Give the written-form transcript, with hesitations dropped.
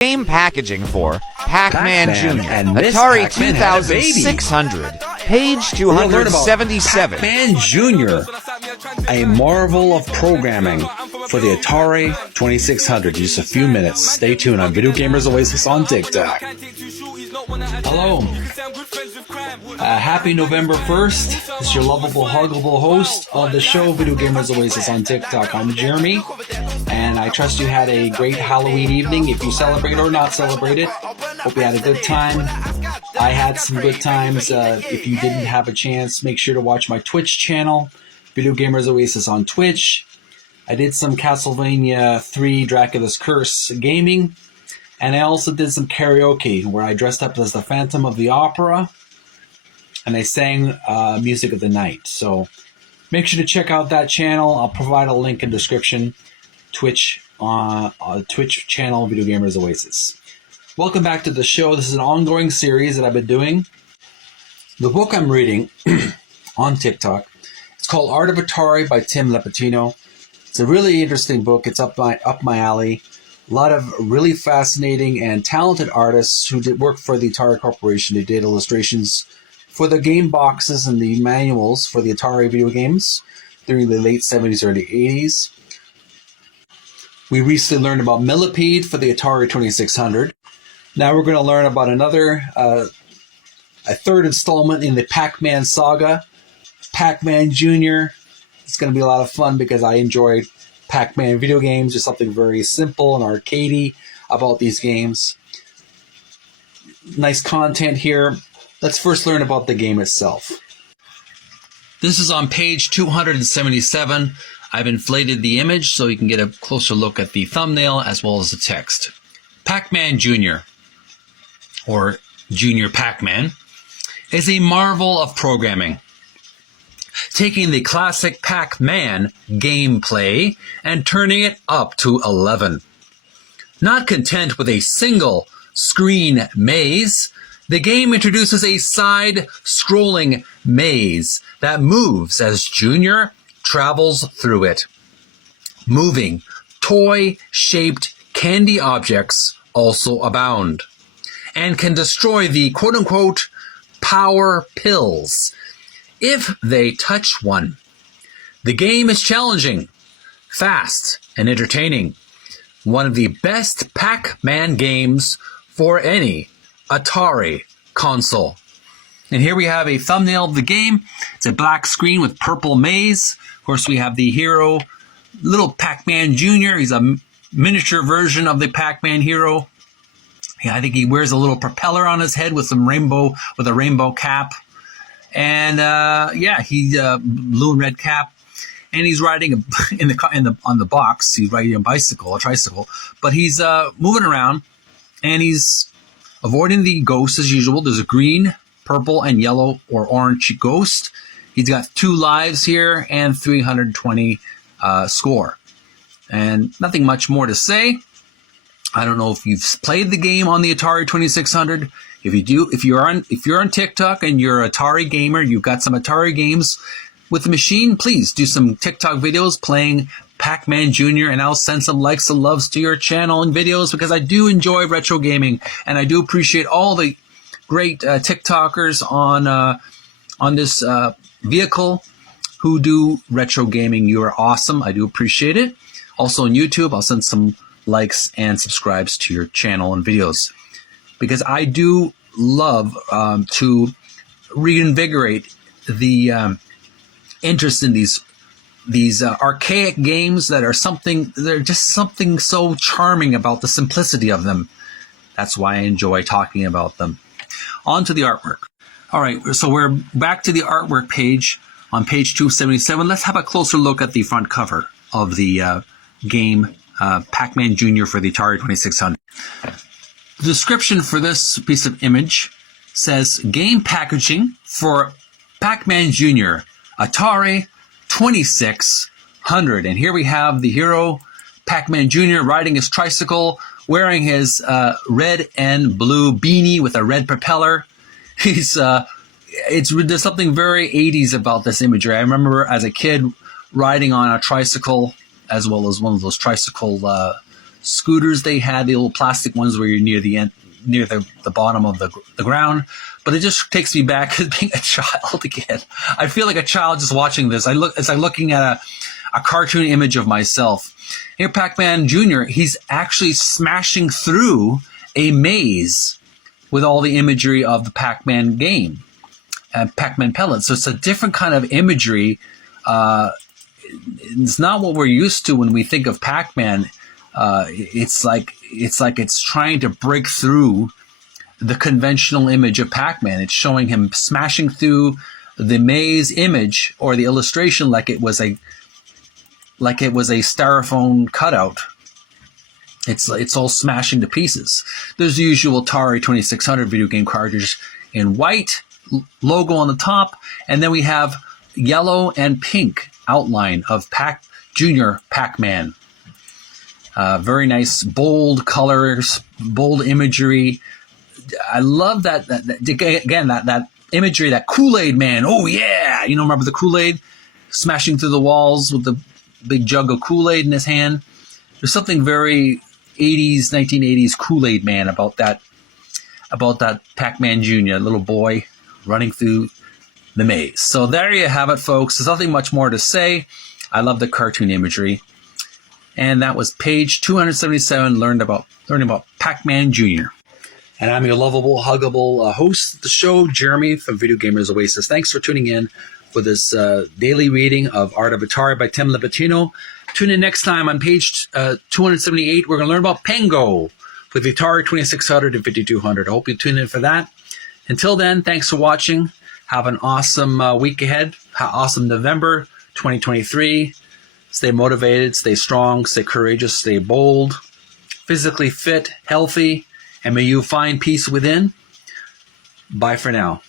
Game packaging for Pac-Man Pac-Man Jr. and Miss Atari Pac-Man had a baby. 2600, page We're gonna learn about 277. Pac-Man Jr., a marvel of programming for the Atari 2600. Just a few minutes. Stay tuned on Video Gamers Oasis on TikTok. Hello. Happy November 1st. It's your lovable, huggable host of the show, Video Gamers Oasis on TikTok. I'm Jeremy, and I trust you had a great Halloween evening, if you celebrate or not celebrate it. Hope you had a good time. I had some good times. If you didn't have a chance, make sure to watch my Twitch channel, Video Gamers Oasis on Twitch. I did some Castlevania 3 Dracula's Curse gaming, and I also did some karaoke where I dressed up as the Phantom of the Opera and I sang music of the night. So make sure to check out that channel. I'll provide a link in the description. Twitch channel, Video Gamers Oasis. Welcome back to the show. This is an ongoing series that I've been doing. The book I'm reading on TikTok, it's called Art of Atari by Tim Lapetino. It's a really interesting book. It's up my alley. A lot of really fascinating and talented artists who did work for the Atari Corporation. They did illustrations for the game boxes and the manuals for the Atari video games during the late 70s, early 80s. We recently learned about Millipede for the Atari 2600. Now we're going to learn about another, a third installment in the Pac-Man saga, Pac-Man Jr. It's going to be a lot of fun because I enjoy Pac-Man video games. There's something very simple and arcadey about these games. Nice content here. Let's first learn about the game itself. This is on page 277. I've inflated the image so you can get a closer look at the thumbnail as well as the text. Pac-Man Jr., or Junior Pac-Man, is a marvel of programming, taking the classic Pac-Man gameplay and turning it up to 11. Not content with a single screen maze, the game introduces a side-scrolling maze that moves as Junior travels through it. Moving, toy-shaped candy objects also abound and can destroy the quote-unquote power pills if they touch one. The game is challenging, fast, and entertaining. One of the best Pac-Man games for any Atari console. And here we have a thumbnail of the game. It's a black screen with purple maze. Of course, we have the hero, little Pac-Man Jr. He's a miniature version of the Pac-Man hero. Yeah, I think he wears a little propeller on his head with a rainbow cap. And he blue and red cap. And he's riding on the box. He's riding a tricycle. But he's moving around, and he's avoiding the ghosts as usual. There's a green, purple, and yellow or orange ghost. He's got 2 lives here and 320 score. And nothing much more to say. I don't know if you've played the game on the Atari 2600. If you do, if you're on TikTok and you're an Atari gamer, you've got some Atari games with the machine, please do some TikTok videos playing Pac-Man Jr. and I'll send some likes and loves to your channel and videos because I do enjoy retro gaming and I do appreciate all the great TikTokers on this vehicle who do retro gaming. You are awesome. I do appreciate it. Also on YouTube, I'll send some likes and subscribes to your channel and videos because I do love to reinvigorate the interest in these archaic games that are they're just something so charming about the simplicity of them. That's why I enjoy talking about them. On to the artwork. All right, so we're back to the artwork page on page 277. Let's have a closer look at the front cover of the game Pac-Man Jr. for the Atari 2600. The description for this piece of image says, game packaging for Pac-Man Jr. Atari 2600. And here we have the hero, Pac-Man Jr., riding his tricycle, wearing his red and blue beanie with a red propeller. There's something very 80s about this imagery. I remember as a kid riding on a tricycle as well as one of those tricycle scooters they had, the little plastic ones where you're near the end, near the bottom of the ground. But it just takes me back as being a child again. I feel like a child just watching this. It's like looking at a cartoon image of myself. Here, Pac-Man Jr., he's actually smashing through a maze with all the imagery of the Pac-Man game and Pac-Man pellets. So it's a different kind of imagery. It's not what we're used to when we think of Pac-Man. It's like it's trying to break through the conventional image of Pac-Man. It's showing him smashing through the maze image or the illustration like it was a styrofoam cutout. It's all smashing to pieces. There's the usual Atari 2600 video game cartridge in white, logo on the top, and then we have yellow and pink outline of Junior Pac-Man. Very nice, bold colors, bold imagery. I love that imagery, that Kool-Aid man. Oh yeah, remember the Kool-Aid smashing through the walls with the big jug of Kool-Aid in his hand. There's something very 1980s Kool-Aid man about that Pac-Man Jr., little boy running through the maze. So there you have it, folks. There's nothing much more to say. I love the cartoon imagery. And that was page 277, learning about Pac-Man Jr. And I'm your lovable, huggable host of the show, Jeremy from Video Gamers Oasis. Thanks for tuning in for this daily reading of Art of Atari by Tim Lapetino. Tune in next time on page 278. We're going to learn about Pango with the Atari 2600 and 5200. I hope you tune in for that. Until then, thanks for watching. Have an awesome week ahead. Awesome November 2023. Stay motivated, stay strong, stay courageous, stay bold, physically fit, healthy, and may you find peace within. Bye for now.